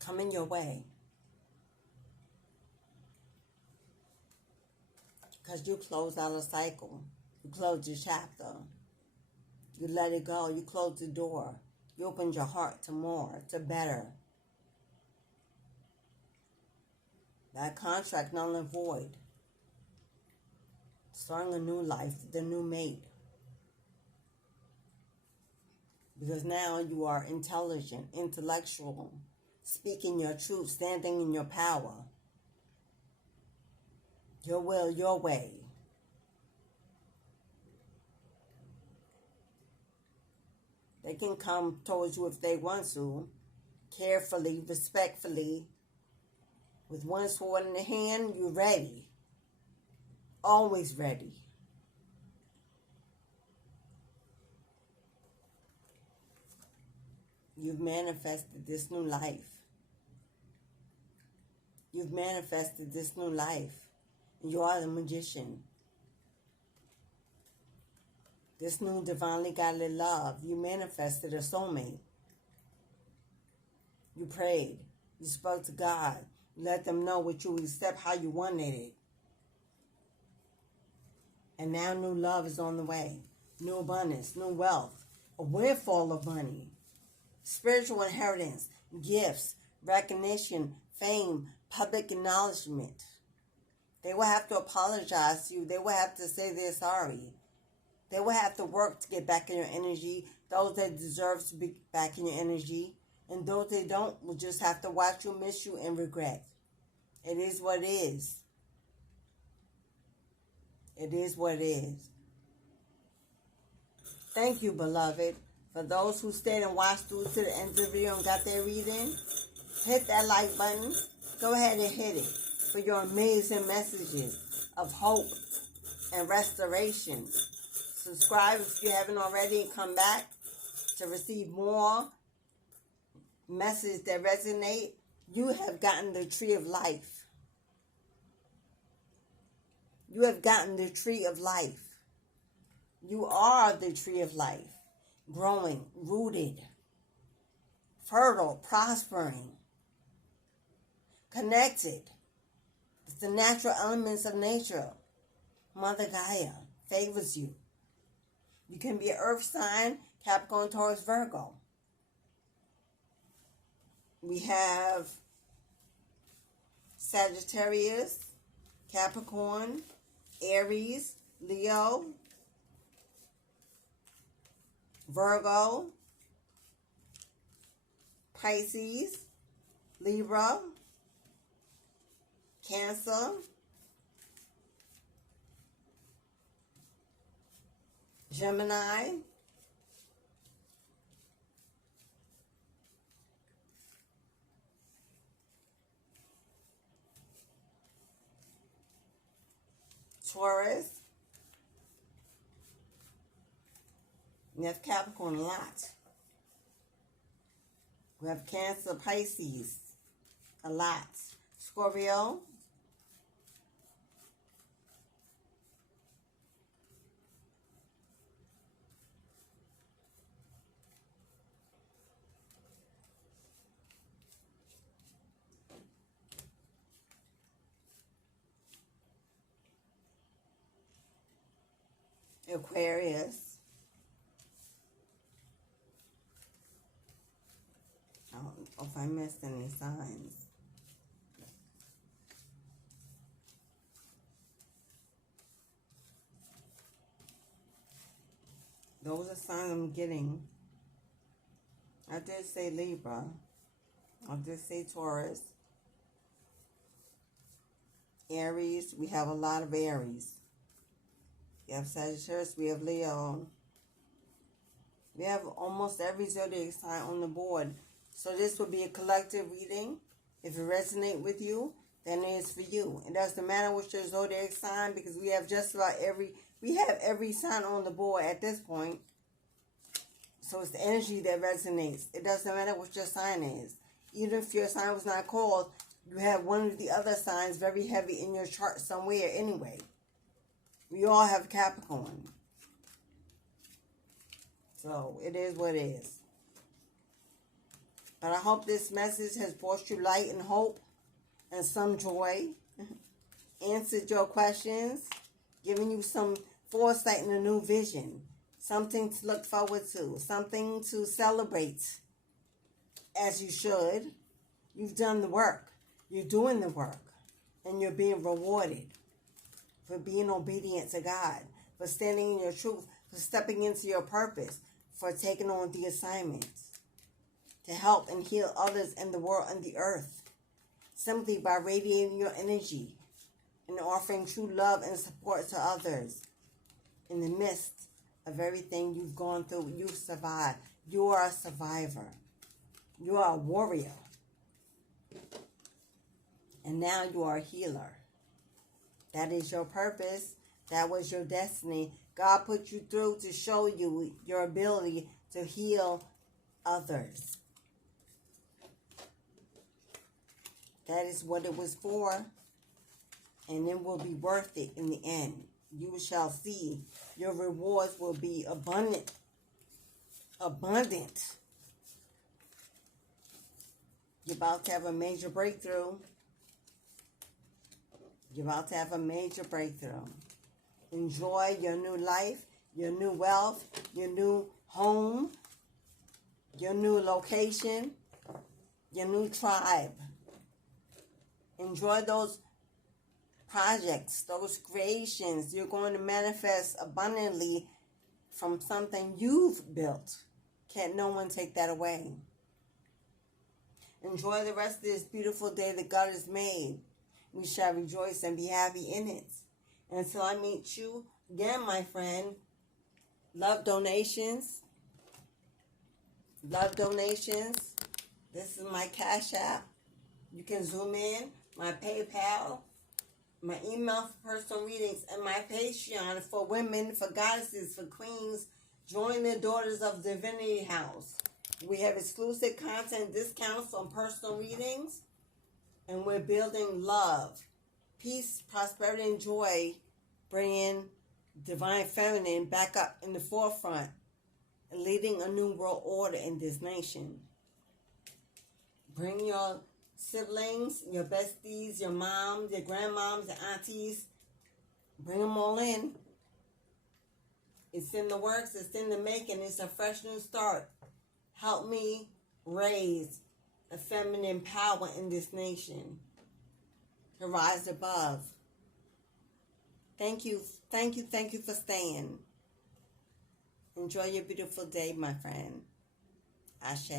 coming your way. Because you close out a cycle. You close your chapter. You let it go. You close the door. You opened your heart to more, to better. That contract null and void. Starting a new life, the new mate. Because now you are intelligent, intellectual, speaking your truth, standing in your power. Your will, your way. They can come towards you if they want to, carefully, respectfully. With one sword in the hand, you're ready. Always ready. You've manifested this new life. You've manifested this new life. You are the magician. This new divinely godly love, you manifested a soulmate. You prayed. You spoke to God. You let them know what you accept, how you wanted it. And now new love is on the way. New abundance, new wealth, a windfall of money, spiritual inheritance, gifts, recognition, fame, public acknowledgement. They will have to apologize to you. They will have to say they're sorry. They will have to work to get back in your energy. Those that deserve to be back in your energy. And those that don't will just have to watch you, miss you, and regret. It is what it is. It is what it is. Thank you, beloved. For those who stayed and watched through to the end of the video and got their reading, hit that like button. Go ahead and hit it for your amazing messages of hope and restoration. Subscribe if you haven't already and come back to receive more messages that resonate. You have gotten the tree of life. You have gotten the tree of life. You are the tree of life. Growing, rooted, fertile, prospering, connected. It's the natural elements of nature. Mother Gaia favors you. You can be an earth sign, Capricorn, Taurus, Virgo. We have Sagittarius, Capricorn, Aries, Leo, Virgo, Pisces, Libra, Cancer, Gemini, Taurus. We have Capricorn a lot. We have Cancer, Pisces a lot. Scorpio. Aquarius. I don't know if I missed any signs. Those are signs I'm getting. I did say Libra. I did say Taurus. Aries. We have a lot of Aries. We have Sagittarius. We have Leo. We have almost every zodiac sign on the board. So this will be a collective reading. If it resonates with you, then it is for you. It doesn't matter which your zodiac sign, because we have just about every sign on the board at this point. So it's the energy that resonates. It doesn't matter what your sign is. Even if your sign was not called, you have one of the other signs very heavy in your chart somewhere anyway. We all have Capricorn. So it is what it is. But I hope this message has brought you light and hope and some joy. Answered your questions. Giving you some foresight and a new vision. Something to look forward to. Something to celebrate. As you should. You've done the work. You're doing the work. And you're being rewarded. For being obedient to God. For standing in your truth. For stepping into your purpose. For taking on the assignments. To help and heal others in the world and the earth. Simply by radiating your energy. And offering true love and support to others. In the midst of everything you've gone through, you've survived. You are a survivor. You are a warrior. And now you are a healer. That is your purpose. That was your destiny. God put you through to show you your ability to heal others. That is what it was for. And it will be worth it in the end. You shall see. Your rewards will be abundant. Abundant. You're about to have a major breakthrough. You're about to have a major breakthrough. Enjoy your new life, your new wealth, your new home, your new location, your new tribe. Enjoy those projects, those creations. You're going to manifest abundantly from something you've built. Can't no one take that away. Enjoy the rest of this beautiful day that God has made. We shall rejoice and be happy in it. And until I meet you again, my friend, love donations. Love donations. This is my Cash App. You can zoom in. My PayPal. My email for personal readings. And my Patreon for women, for goddesses, for queens. Join the Daughters of Divinity House. We have exclusive content discounts on personal readings. And we're building love, peace, prosperity, and joy, bringing divine feminine back up in the forefront and leading a new world order in this nation. Bring your siblings, your besties, your moms, your grandmoms, your aunties. Bring them all in. It's in the works. It's in the making. It's a fresh new start. Help me raise a feminine power in this nation to rise above. Thank you for staying. Enjoy your beautiful day, my friend. Ashe.